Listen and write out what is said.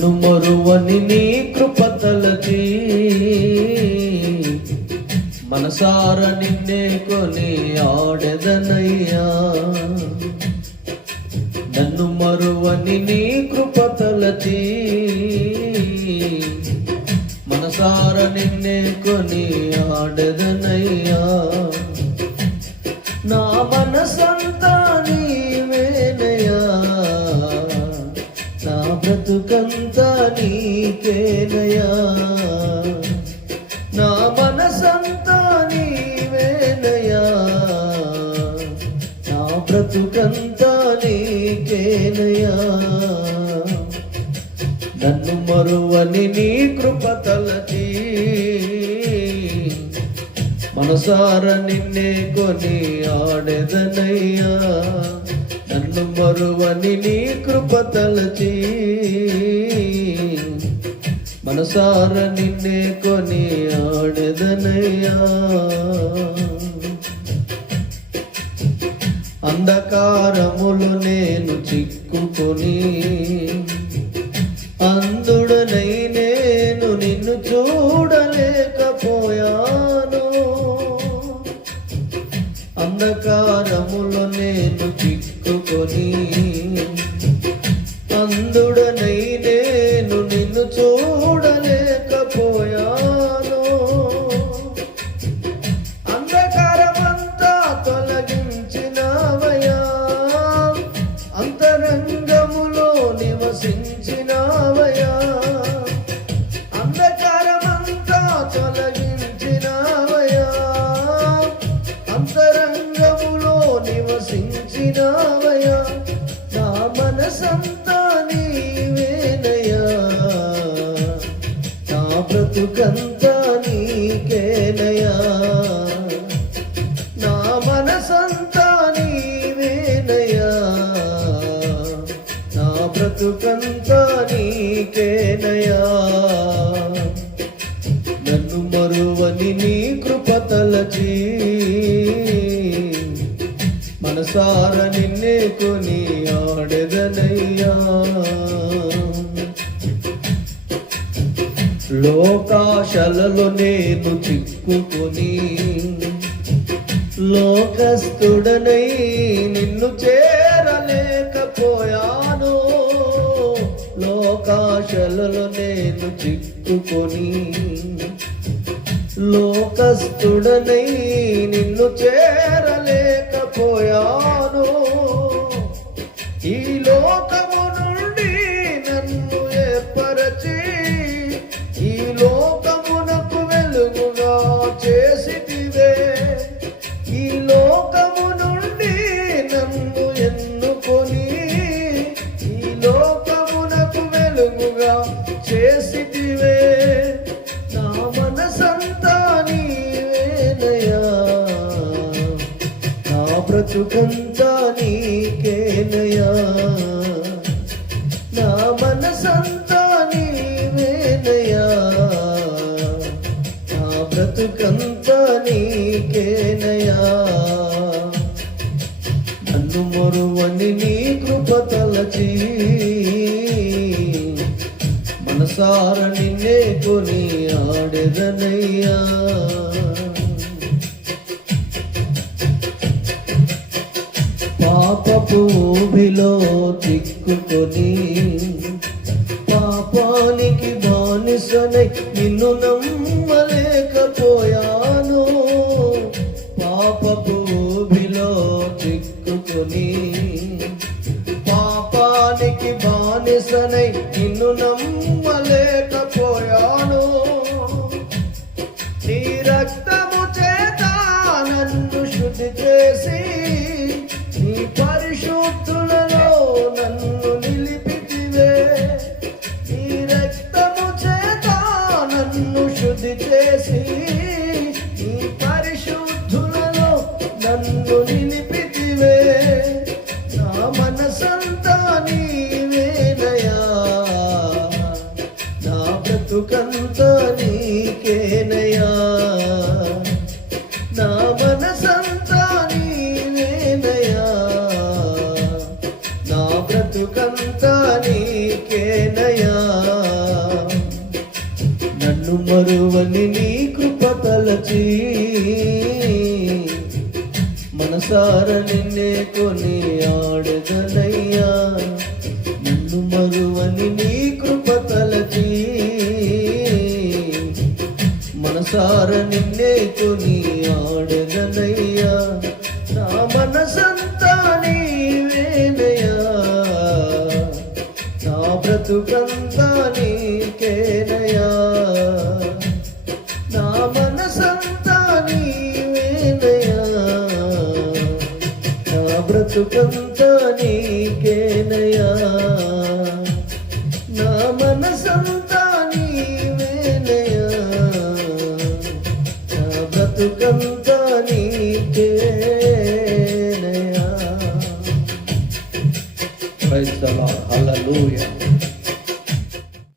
నన్ను మరువని నీ కృప తలచి మనసార నిన్నే కొని ఆడెదనయ్యా. నన్ను మరువని నీ కృప తలచి మనసార నిన్నే కొని ఆడెదనయ్యా. నా మనసంతా నీవేనయ్యా, నా బ్రతుకంతా నీకేనయ్యా. నా మనసంతా నీవేనయ్యా, నా బ్రతుకంతా నీకేనయ్యా. నన్ను మరువని నీ కృప తలచి మనసార నిన్నే కొని ఆడెదనయ్యా. నన్ను మరువని నీ కృప తలచి మనసార నిన్నే కొని ఆడెదనయ్యా. అంధకారములు నేను చిక్కుకొని అంధుడనై నేను నిన్ను చూడలేకపోయాను. అంధకారములో నేను చిక్కుకొని అంధుడనై నేను నిన్ను చూడలేకపోయాను. అంధకారమంతా తొలగించినావయ్యా, అంతరంగములో నివసించినావయ్యా. అంధకారమంతా తొలగించినావయ్యా, అంతరంగములో నివసించినావయ్యా. నా మనసంతా నీవేనయ్యా, నా బ్రతుకంతా నీకేనయ్యా. నా మనసంతా నీవేనయ్యా, నా బ్రతుకంతా నీకేనయ్యా. నన్ను మరువని నీ కృప తలచి మనసార నిన్నే కొని ఆడెదనయ్యా. లోకాశలలో నేను చిక్కుకొని లోకస్తుడనై నిన్ను చేరలేకపోయాను. లోకాశలలో నేను చిక్కుకొని లోకస్తుడనై నిన్ను చేరలేకపోయాను. ఈ లోకము నుండి నన్ను ఏర్పరచి ఈ లోకమునకు వెలుగుగా చేసితివే. ఈ లోకము నుండి నన్ను ఎన్నుకొని ఈ లోకమునకు వెలుగుగా చేసితివే. నా మనసంతా నీవేనయ్యా, నా బ్రతుకంతా నీకేనయ్యా. నా మనసంతా నీవేనయ్యా, నా బ్రతుకంతా నీకేనయ్యా. నన్ను మరువని నీ కృప తలచి మనసార నిన్నే కొని ఆడెదనయ్యా. పాపపు ఊబిలో చిక్కుకొని పాపానికి బానిసనై నిన్ను నమ్మలేకపోయాను. పాపపు ఊబిలో చిక్కుకొని పాపానికి బానిసనై నిన్ను నమ్మలేకపోయాను. నీ రక్తము చేత నన్ను శుద్ధి చేసి నీ పరిశుద్ధులలో నన్ను నిలిపితివే. నీ రక్తము చేత నన్ను శుద్ధి చేసి నీ పరిశుద్ధులలో నన్ను నిలిపితివే. నా మనసంతా నీవేనయ్యా, నా బ్రతుకంతా నీకేనయ్యా. నా మనసంతా నీవేనయ్యా, నా బ్రతుకంతా నీ నీకేనయా. నన్ను మరువని నీ కృప తలచి మనసార నిన్నే కొని ఆడగనయ్యా. నన్ను మరువని నీ కృప తలచి మనసార నిన్నే కొని ఆడగనయ్యా. నా మనసంతా నీవేనయ్యా, నా బ్రతుకంతా నీకేనయ్యా. నా మనసంతా నీవేనయ్యా, నా బ్రతుకంతా నీకేనయ్యా. నా మనసంతా నీవేనయ్యా, నా బ్రతుకంతా నీకేనయ్యా. Praise the Lord. హల్లెలూయా.